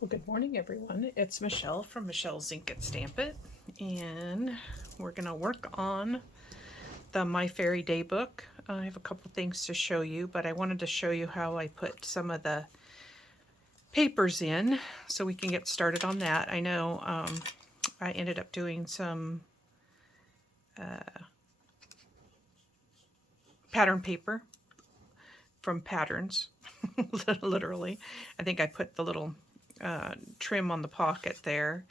Well, good morning, everyone. It's Michelle from Michelle's Ink It Stamp It, and we're going to work on the My Fairy Daybook. I have a couple things to show you, but I wanted to show you how I put some of the papers in so we can get started on that. I know I ended up doing some pattern paper from patterns, literally. I think I put the little trim on the pocket there,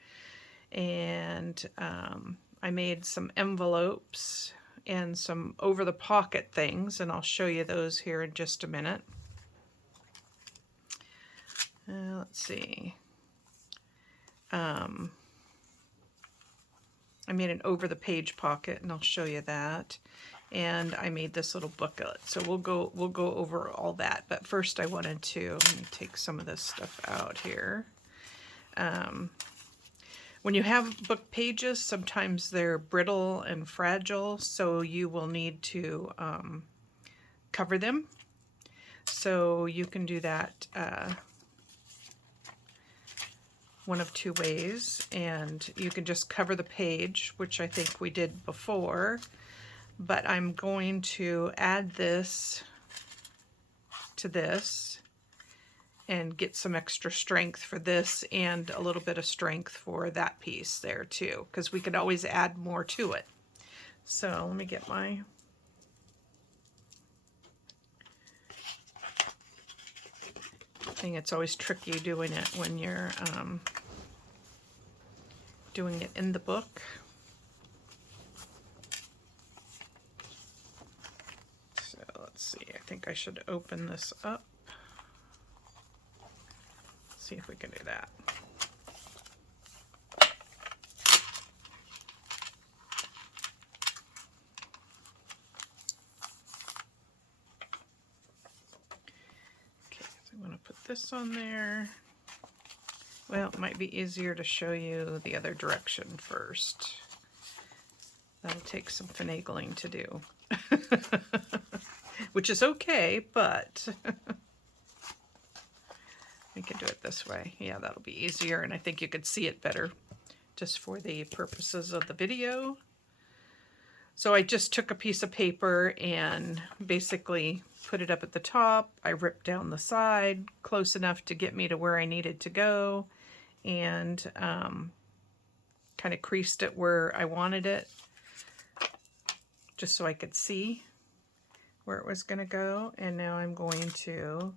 and I made some envelopes and some over the pocket things, and I'll show you those here in just a minute. Let's see. I made an over the page pocket, and I'll show you that. And I made this little booklet, so we'll go over all that. But first, I wanted to let me take some of this stuff out here. When you have book pages, sometimes they're brittle and fragile, so you will need to cover them. So you can do that one of two ways, and you can just cover the page, which I think we did before, but I'm going to add this to this and get some extra strength for this and a little bit of strength for that piece there too, because we could always add more to it. So let me get my thing. It's always tricky doing it when you're doing it in the book. So let's see, I think I should open this up. See if we can do that. Okay, so I'm going to put this on there. Well, it might be easier to show you the other direction first. That'll take some finagling to do. Which is okay, but we can do it this way. Yeah, that'll be easier, and I think you could see it better just for the purposes of the video. So I just took a piece of paper and basically put it up at the top. I ripped down the side close enough to get me to where I needed to go, and kind of creased it where I wanted it, just so I could see where it was going to go. And now I'm going to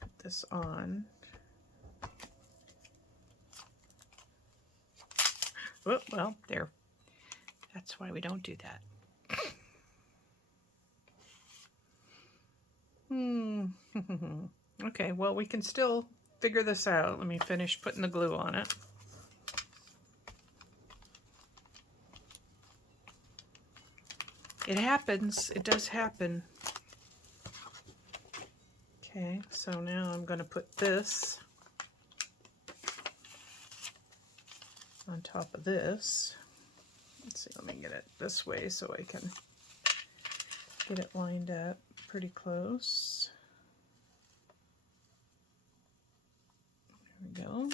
put this on. Oh, well, there. That's why we don't do that. Okay, well, we can still figure this out. Let me finish putting the glue on it. It happens. It does happen. Okay, so now I'm going to put this on top of this. Let's see, let me get it this way so I can get it lined up pretty close. There we go.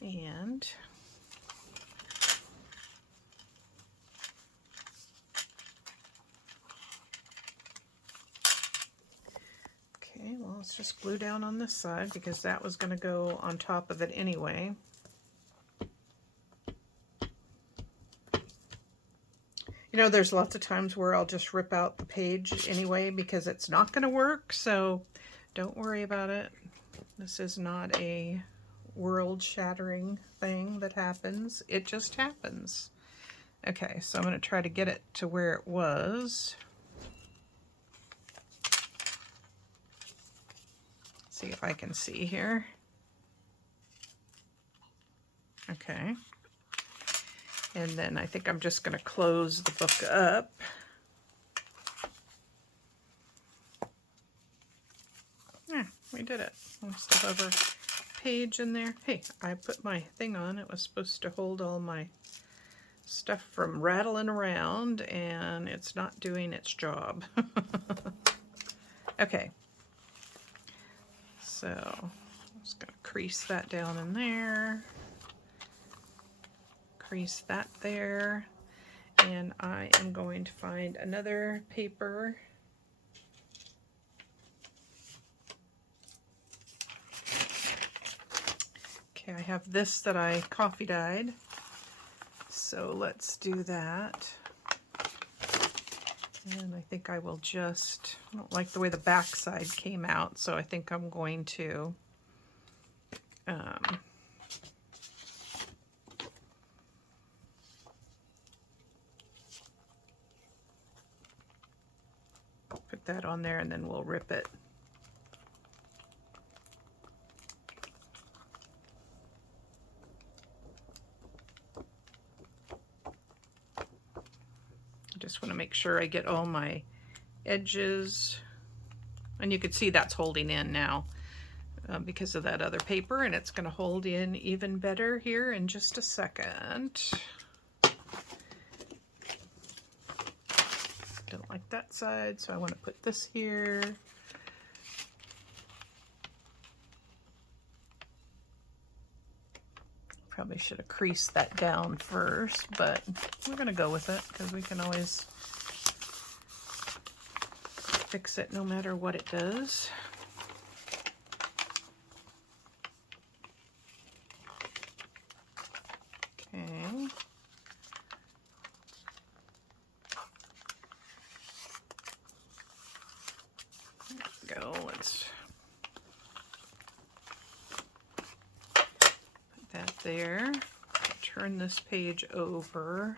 And okay, well, let's just glue down on this side because that was going to go on top of it anyway. You know, there's lots of times where I'll just rip out the page anyway because it's not going to work, so don't worry about it. This is not a world-shattering thing that happens. It just happens. Okay, so I'm going to try to get it to where it was. See if I can see here. Okay. And then I think I'm just going to close the book up. Yeah, we did it. We still have our page in there. Hey, I put my thing on. It was supposed to hold all my stuff from rattling around and it's not doing its job. Okay, so I'm just going to crease that down in there, crease that there, and I am going to find another paper. Okay, I have this that I coffee dyed, so let's do that. And I think I will just, I don't like the way the back side came out, so I think I'm going to put that on there and then we'll rip it. Just want to make sure I get all my edges, and you can see that's holding in now because of that other paper, and it's going to hold in even better here in just a second. Don't like that side, so I want to put this here. Probably should have creased that down first, but we're going to go with it because we can always fix it no matter what it does. Okay. There we go. Let's that there. Turn this page over.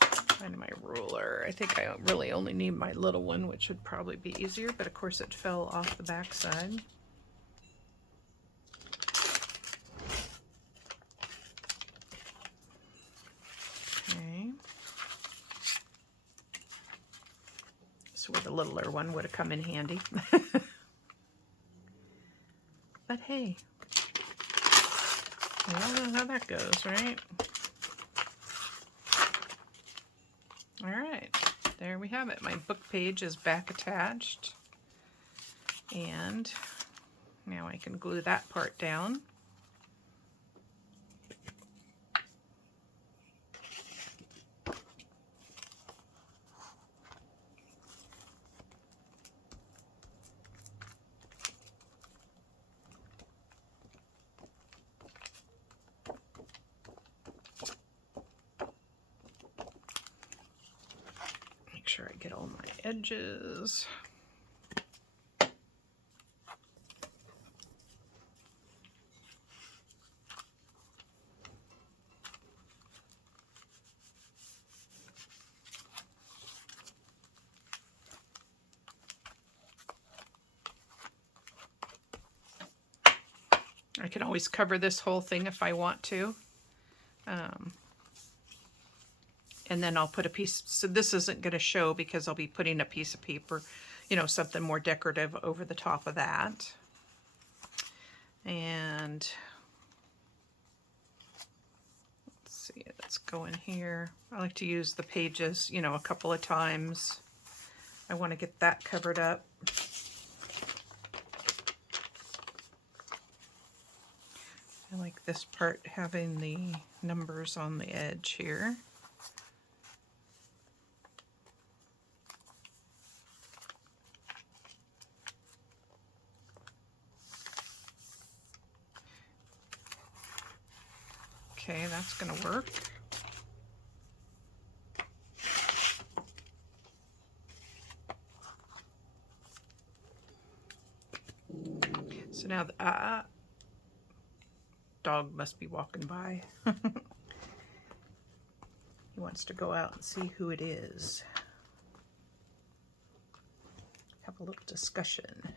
Find my ruler. I think I really only need my little one, which would probably be easier, but of course it fell off the back side. Okay. So the littler one would have come in handy. But hey. I don't know how that goes, right? All right, there we have it. My book page is back attached. And now I can glue that part down. Make sure I get all my edges. I can always cover this whole thing if I want to. And then I'll put a piece, so this isn't going to show because I'll be putting a piece of paper, you know, something more decorative over the top of that. And let's see, let's go in here. I like to use the pages, you know, a couple of times. I want to get that covered up. I like this part having the numbers on the edge here. Okay, that's going to work. So now the dog must be walking by. He wants to go out and see who it is. Have a little discussion.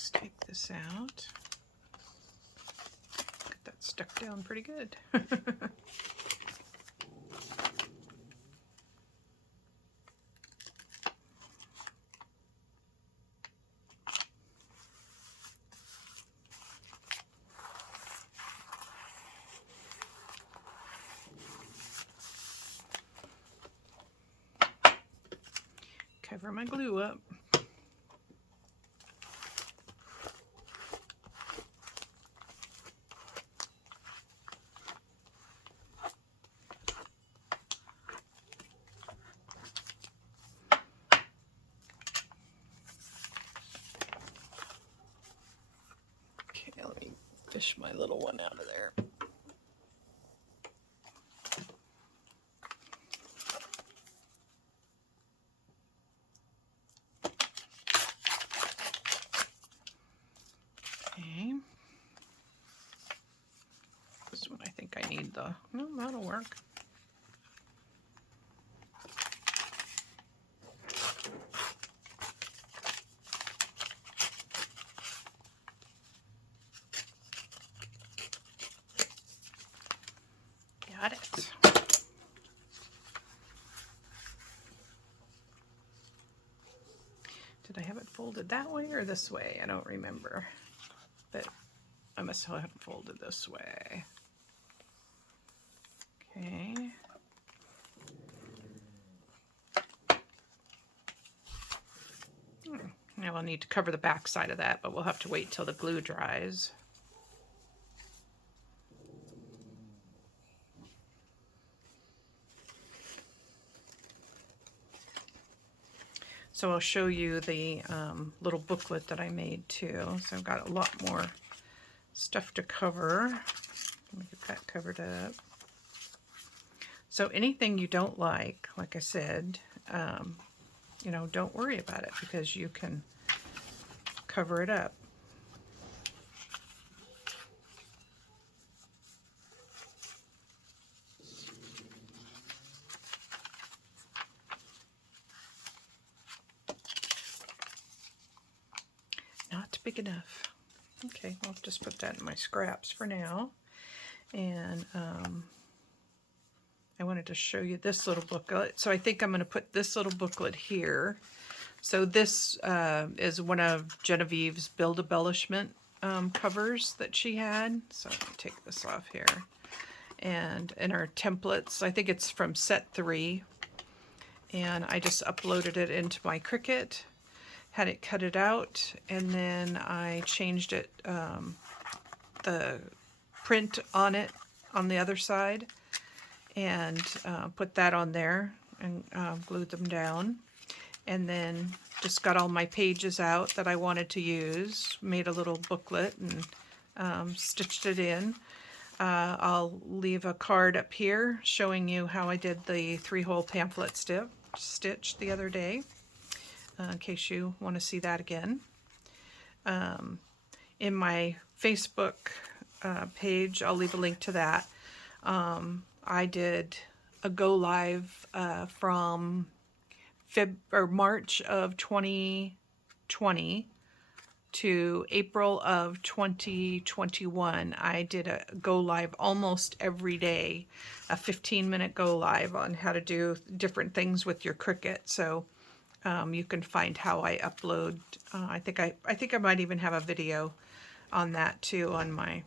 Let's take this out. Get that stuck down pretty good. Cover my glue up. Okay, let me fish my little one out of there. Okay. This one I think I need the, no, that'll work. Got it. Did I have it folded that way or this way? I don't remember, but I must have it folded this way. Okay. Now we'll need to cover the back side of that, but we'll have to wait till the glue dries. So I'll show you the little booklet that I made too. So I've got a lot more stuff to cover. Let me get that covered up. So anything you don't like I said, you know, don't worry about it because you can cover it up. Not big enough. Okay, I'll just put that in my scraps for now. And I wanted to show you this little booklet. So I think I'm going to put this little booklet here. So this is one of Genofeve's Build Embellishment covers that she had. So let me take this off here. And in our templates, I think it's from set 3. And I just uploaded it into my Cricut. Had it cut it out, and then I changed it, the print on it on the other side, and put that on there and glued them down, and then just got all my pages out that I wanted to use, made a little booklet and stitched it in. I'll leave a card up here showing you how I did the 3-hole pamphlet stitch the other day. In case you want to see that again. In my Facebook page, I'll leave a link to that. I did a go live from March of 2020 to April of 2021. I did a go live almost every day, a 15-minute go live on how to do different things with your Cricut. So you can find how I upload. I think I might even have a video on that too on my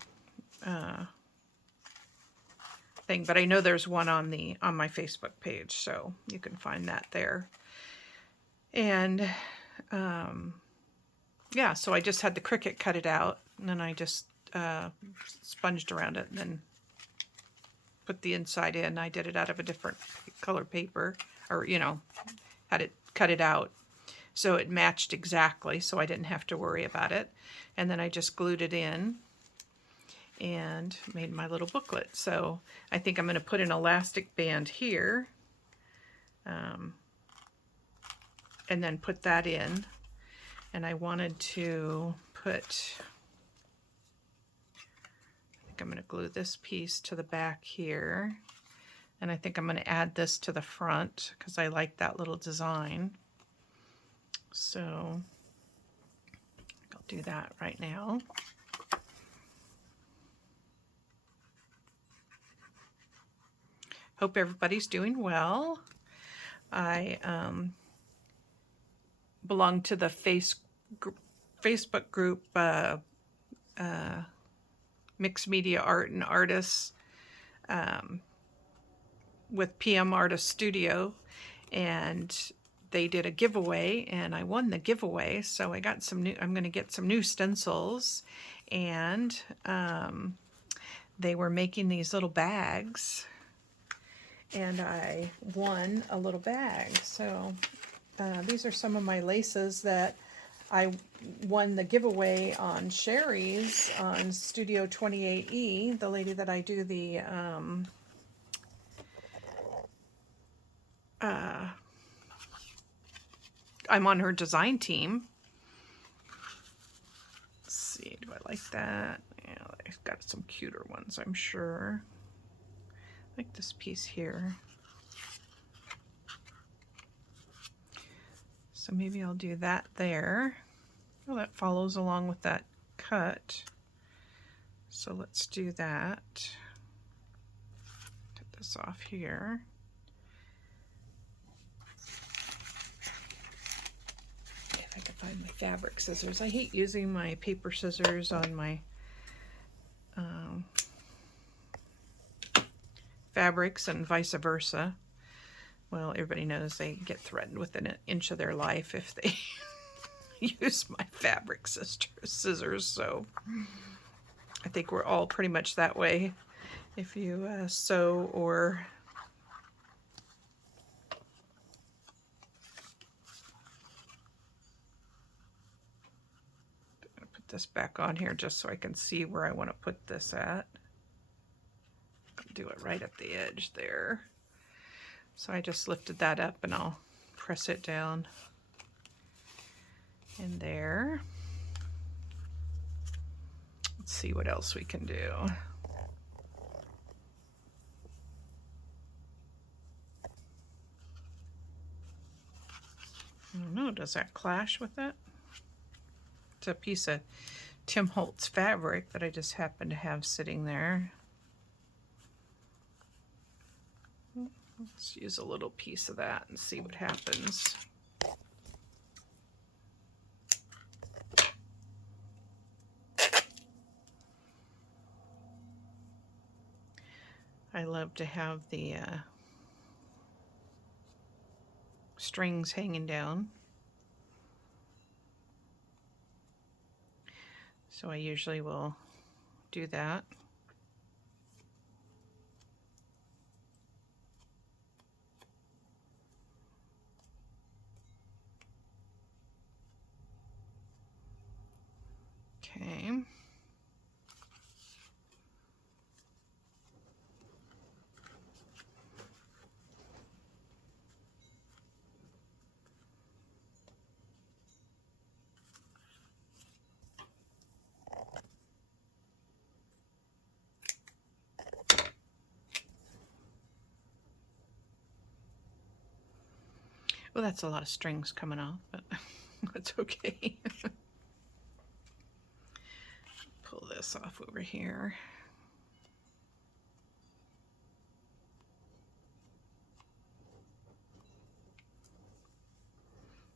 thing. But I know there's one on my Facebook page, so you can find that there. And yeah, so I just had the Cricut cut it out, and then I just sponged around it, and then put the inside in. I did it out of a different color paper, or you know, had it cut it out so it matched exactly, so I didn't have to worry about it. And then I just glued it in and made my little booklet. So I think I'm going to put an elastic band here, and then put that in. And I wanted to put, I think I'm going to glue this piece to the back here. And I think I'm going to add this to the front because I like that little design. So I'll I'll do that right now. Hope everybody's doing well. I belong to the Facebook group Mixed Media Art and Artists with PM Artist Studio, and they did a giveaway and I won the giveaway. So I got some new, I'm going to get some new stencils, and they were making these little bags and I won a little bag. So these are some of my laces that I won the giveaway on Sherry's on Studio 28E, the lady that I do the I'm on her design team. Let's see, do I like that? Yeah, I've got some cuter ones, I'm sure. I like this piece here. So maybe I'll do that there. Well, that follows along with that cut. So let's do that. Get this off here. If I can find my fabric scissors. I hate using my paper scissors on my fabrics and vice versa. Well, everybody knows they get threatened within an inch of their life if they use my fabric scissors. So I think we're all pretty much that way. If you sew or I'm gonna put this back on here just so I can see where I want to put this at. Do it right at the edge there. So I just lifted that up and I'll press it down in there. Let's see what else we can do. I don't know, does that clash with it? It's a piece of Tim Holtz fabric that I just happen to have sitting there. Let's use a little piece of that and see what happens. I love to have the strings hanging down. So I usually will do that. Okay. Well, that's a lot of strings coming off, but that's okay. Pull this off over here.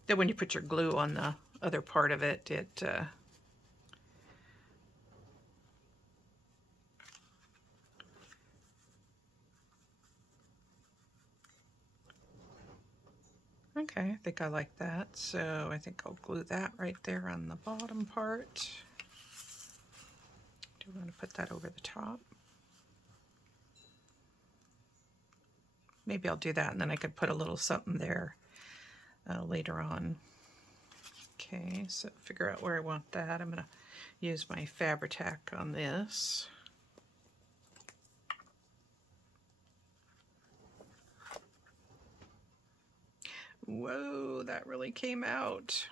Then when you put your glue on the other part of it, okay, I think I like that. So I think I'll glue that right there on the bottom part. Do we want to put that over the top? Maybe I'll do that and then I could put a little something there later on. Okay, so figure out where I want that. I'm going to use my Fabri-Tac on this. Whoa, that really came out.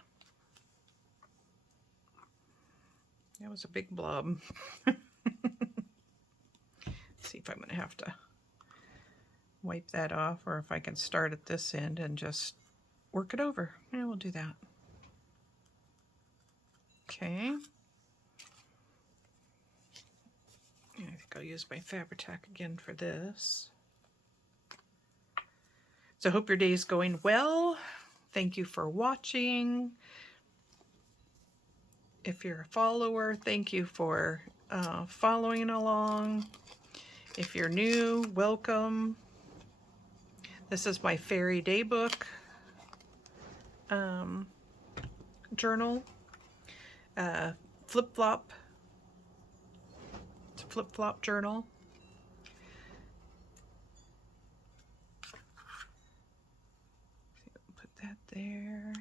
That was a big blob. See if I'm going to have to wipe that off, or if I can start at this end and just work it over. Yeah, we'll do that. Okay. I think I'll use my Fabri-Tac again for this. So I hope your day is going well. Thank you for watching. If you're a follower, thank you for following along. If you're new, welcome. This is my Fairy Daybook journal. Flip-flop. It's a flip-flop journal. Put that there.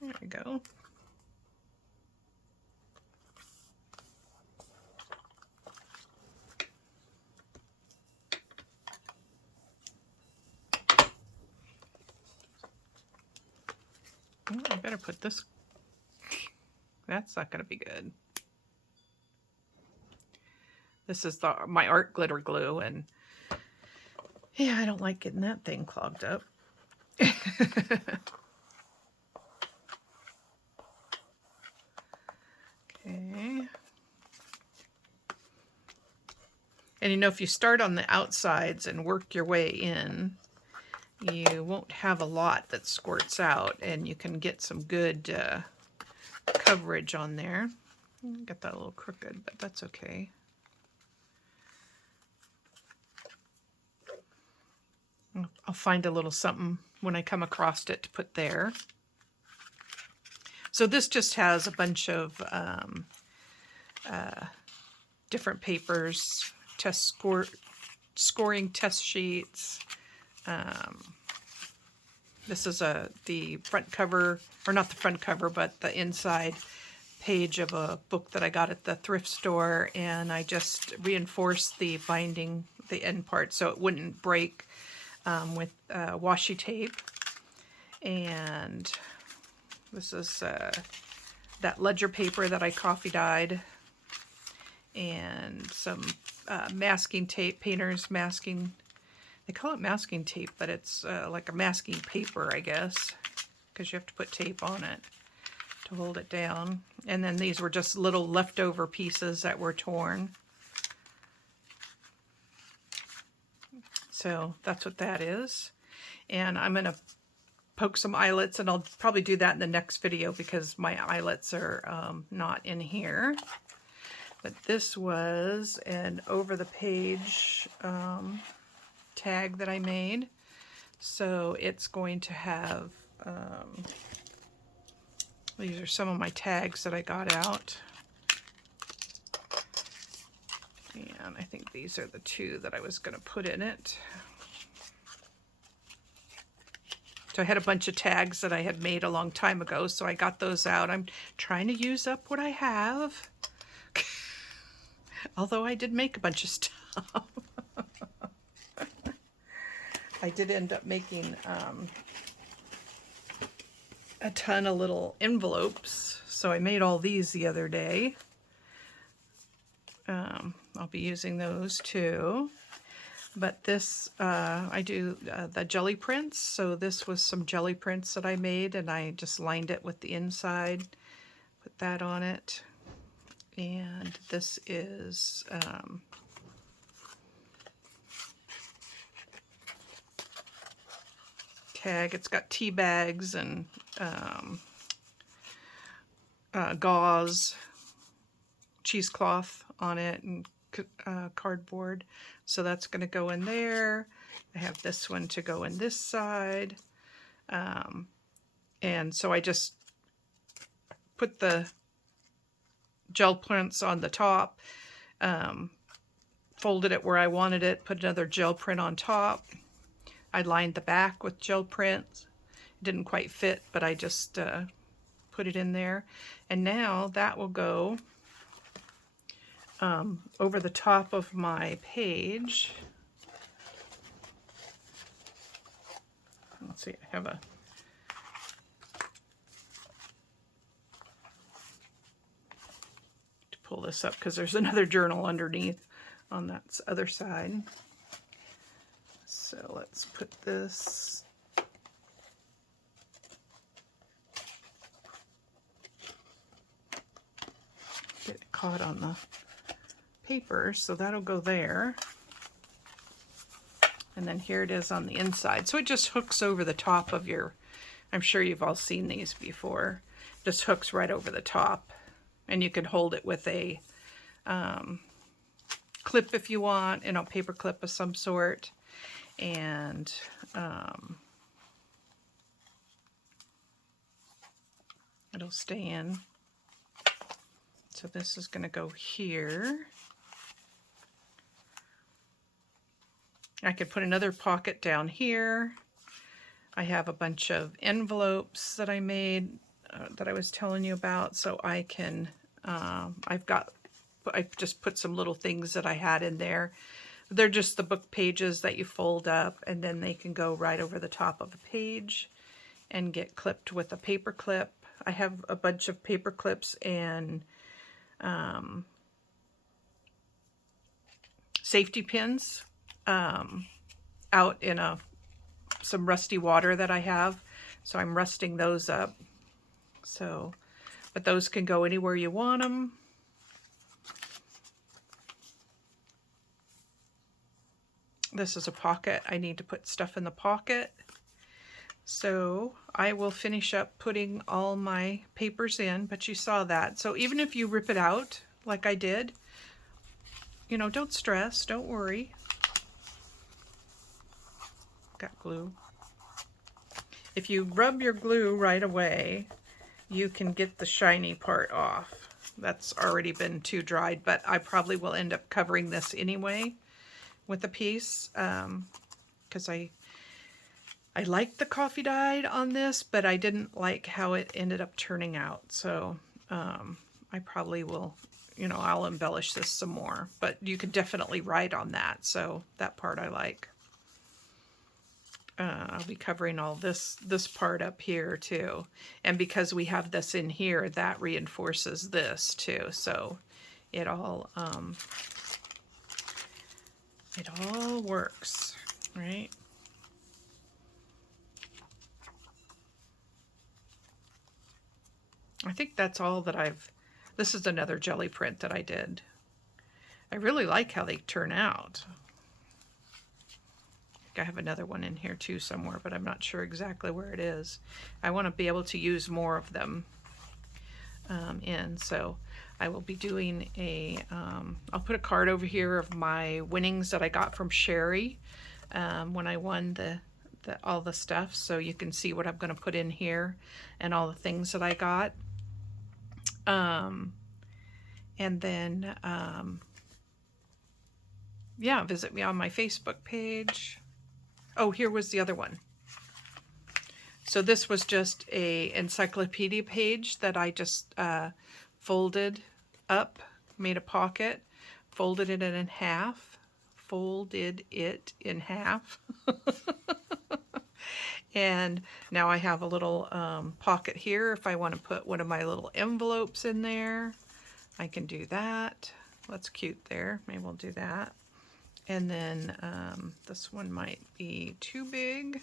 There we go. I better put this. That's not going to be good. This is my art glitter glue, and yeah, I don't like getting that thing clogged up. Okay. And you know, if you start on the outsides and work your way in, you won't have a lot that squirts out, and you can get some good coverage on there. Got that a little crooked, but that's okay. I'll find a little something when I come across it to put there. So this just has a bunch of different papers, scoring test sheets. This is the front cover, or not the front cover, but the inside page of a book that I got at the thrift store, and I just reinforced the binding, the end part, so it wouldn't break with washi tape. And this is that ledger paper that I coffee dyed, and some masking tape, painter's masking. They call it masking tape, but it's like a masking paper, I guess, because you have to put tape on it to hold it down. And then these were just little leftover pieces that were torn. So that's what that is. And I'm going to poke some eyelets, and I'll probably do that in the next video because my eyelets are not in here. But this was an over-the-page tag that I made. So it's going to have, these are some of my tags that I got out. And I think these are the two that I was going to put in it. So I had a bunch of tags that I had made a long time ago, so I got those out. I'm trying to use up what I have. Although I did make a bunch of stuff. I did end up making a ton of little envelopes. So I made all these the other day. I'll be using those too. But this, I do the jelly prints. So this was some jelly prints that I made, and I just lined it with the inside, put that on it. And this is tag. It's got tea bags and gauze, cheesecloth on it, and cardboard. So that's going to go in there. I have this one to go in this side. And so I just put the gel prints on the top, folded it where I wanted it, put another gel print on top. I lined the back with gel prints. It didn't quite fit, but I just put it in there. And now that will go over the top of my page. Let's see, I have a to pull this up because there's another journal underneath on that other side. So let's put this caught on the paper, so that'll go there. And then here it is on the inside. So it just hooks over the top of your, I'm sure you've all seen these before, just hooks right over the top. And you can hold it with a clip if you want, you know, paper clip of some sort. And it'll stay in. So this is going to go here. I could put another pocket down here. I have a bunch of envelopes that I made that I was telling you about, so I can, I just put some little things that I had in there. They're just the book pages that you fold up, and then they can go right over the top of a page and get clipped with a paper clip. I have a bunch of paper clips and safety pins out in some rusty water that I have, so I'm rusting those up. So, but those can go anywhere you want them. This is a pocket. I need to put stuff in the pocket. So I will finish up putting all my papers in, but you saw that. So even if you rip it out like I did, you know, don't stress, don't worry. Got glue. If you rub your glue right away, you can get the shiny part off. That's already been too dried, but I probably will end up covering this anyway with a piece, because I liked the coffee dye on this, but I didn't like how it ended up turning out. So I probably will, you know, I'll embellish this some more, but you can definitely write on that. So that part I like. I'll be covering all this part up here too. And because we have this in here, that reinforces this too. So it all works, right? I think that's all that this is another jelly print that I did. I really like how they turn out. I have another one in here too somewhere, but I'm not sure exactly where it is. I want to be able to use more of them in, so I will be doing I'll put a card over here of my winnings that I got from Sherry when I won all the stuff, so you can see what I'm going to put in here and all the things that I got. And then yeah, visit me on my Facebook page. Oh, here was the other one. So this was just a encyclopedia page that I just folded up, made a pocket, folded it in half, and now I have a little pocket here. If I want to put one of my little envelopes in there, I can do that. That's cute there. Maybe we'll do that. And then this one might be too big.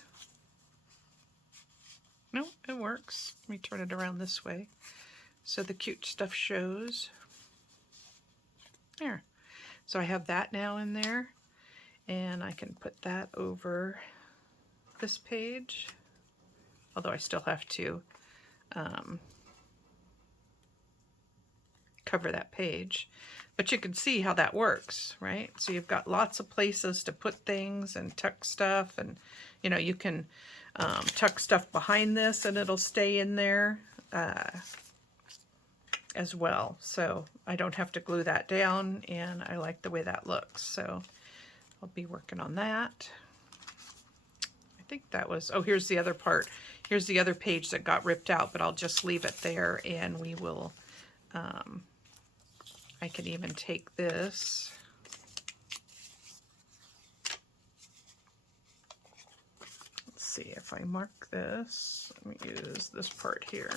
No, it works. Let me turn it around this way so the cute stuff shows. There. So I have that now in there, and I can put that over this page, although I still have to cover that page. But you can see how that works, right? So you've got lots of places to put things and tuck stuff, and you know, you can tuck stuff behind this and it'll stay in there as well. So I don't have to glue that down, and I like the way that looks. So I'll be working on that. I think that was, oh, here's the other part. Here's the other page that got ripped out, but I'll just leave it there, and we will I can even take this. Let's see if I mark this. Let me use this part here.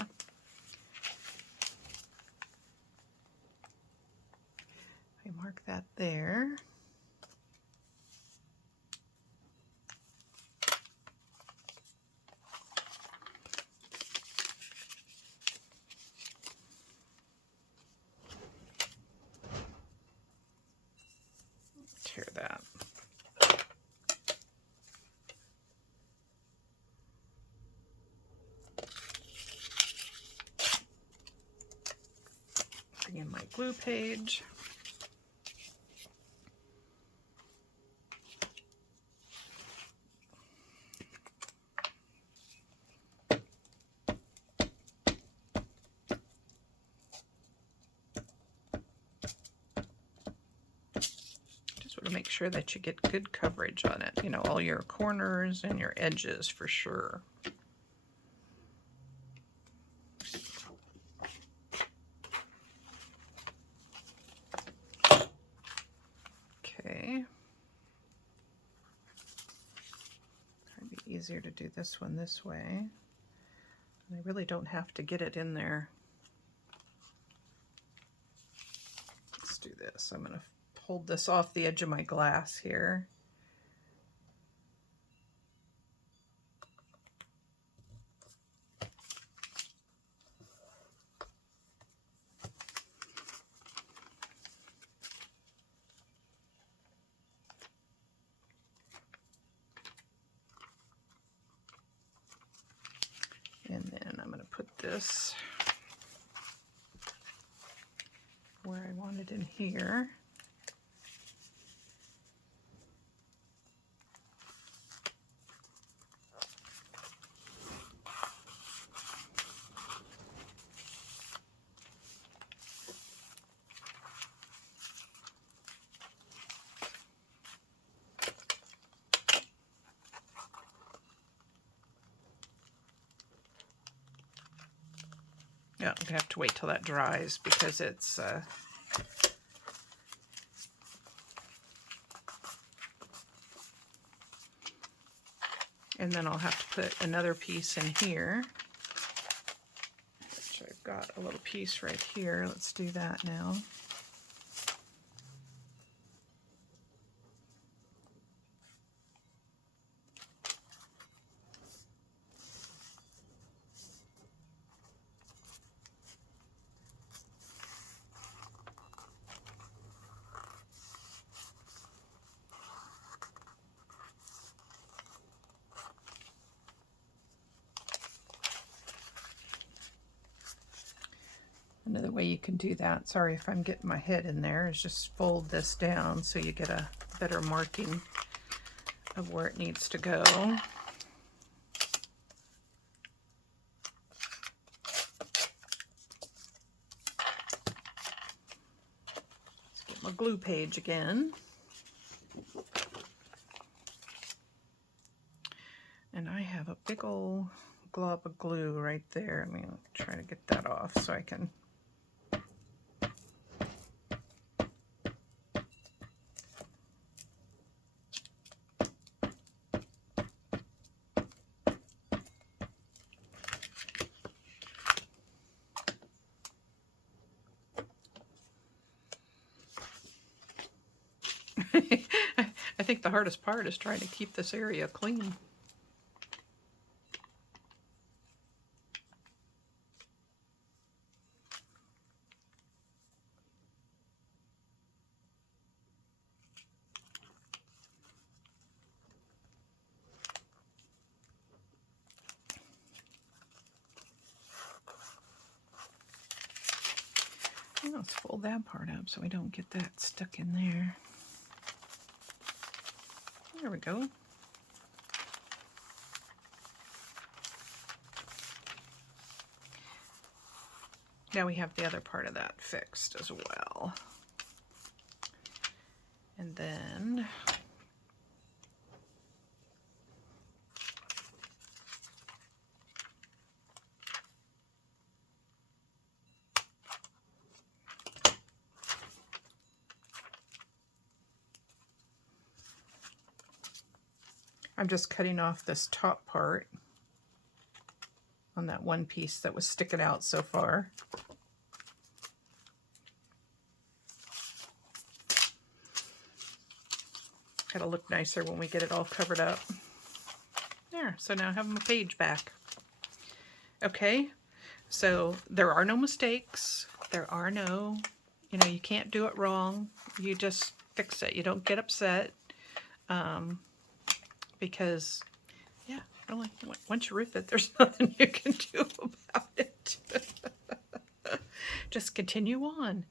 I mark that there. Bring in my glue page. To make sure that you get good coverage on it, you know, all your corners and your edges for sure. Okay. It'd be easier to do this one this way. I really don't have to get it in there. Let's do this. I'm going to hold this off the edge of my glass here. And then I'm going to put this where I want it in here. Yeah, I'm gonna have to wait till that dries because it's and then I'll have to put another piece in here, which I've got a little piece right here. Let's do that now. Another way you can do that, sorry if I'm getting my head in there, is just fold this down so you get a better marking of where it needs to go. Let's get my glue page again. And I have a big old glob of glue right there. I'm going to try to get that off so I can I think the hardest part is trying to keep this area clean. Let's fold that part up so we don't get that stuck in there. There we go. Now we have the other part of that fixed as well. And then I'm just cutting off this top part on that one piece that was sticking out so far. It'll look nicer when we get it all covered up. There, so now I have my page back. Okay, so there are no mistakes. There are no, you can't do it wrong. You just fix it. You don't get upset. Because, yeah, really, once you rip it, there's nothing you can do about it. just continue on.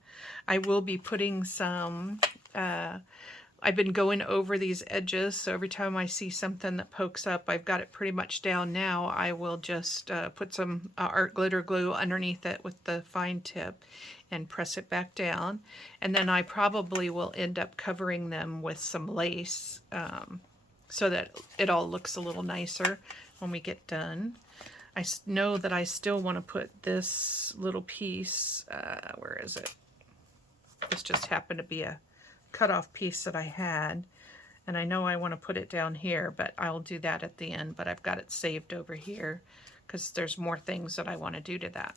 I will be putting some, I've been going over these edges, so every time I see something that pokes up, I've got it pretty much down now. I will just put some art glitter glue underneath it with the fine tip and press it back down. And then I probably will end up covering them with some lace so that it all looks a little nicer when we get done. I know that I still want to put this little piece, where is it? This just happened to be a cut-off piece that I had, and I know I want to put it down here, but I'll do that at the end. But I've got it saved over here because there's more things that I want to do to that.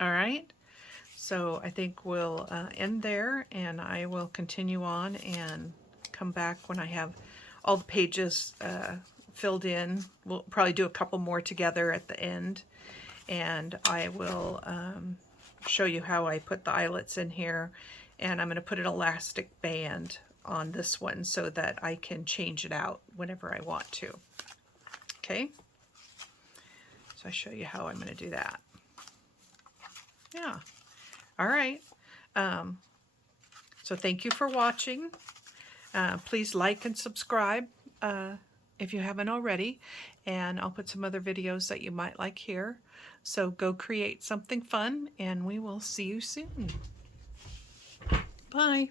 All right, so I think we'll end there, and I will continue on and come back when I have all the pages filled in. We'll probably do a couple more together at the end, and I will show you how I put the eyelets in here. And I'm going to put an elastic band on this one so that I can change it out whenever I want to. Okay, so I show you how I'm going to do that. Yeah, all right. So thank you for watching. Please like and subscribe if you haven't already, and I'll put some other videos that you might like here. So go create something fun, and we will see you soon. Bye.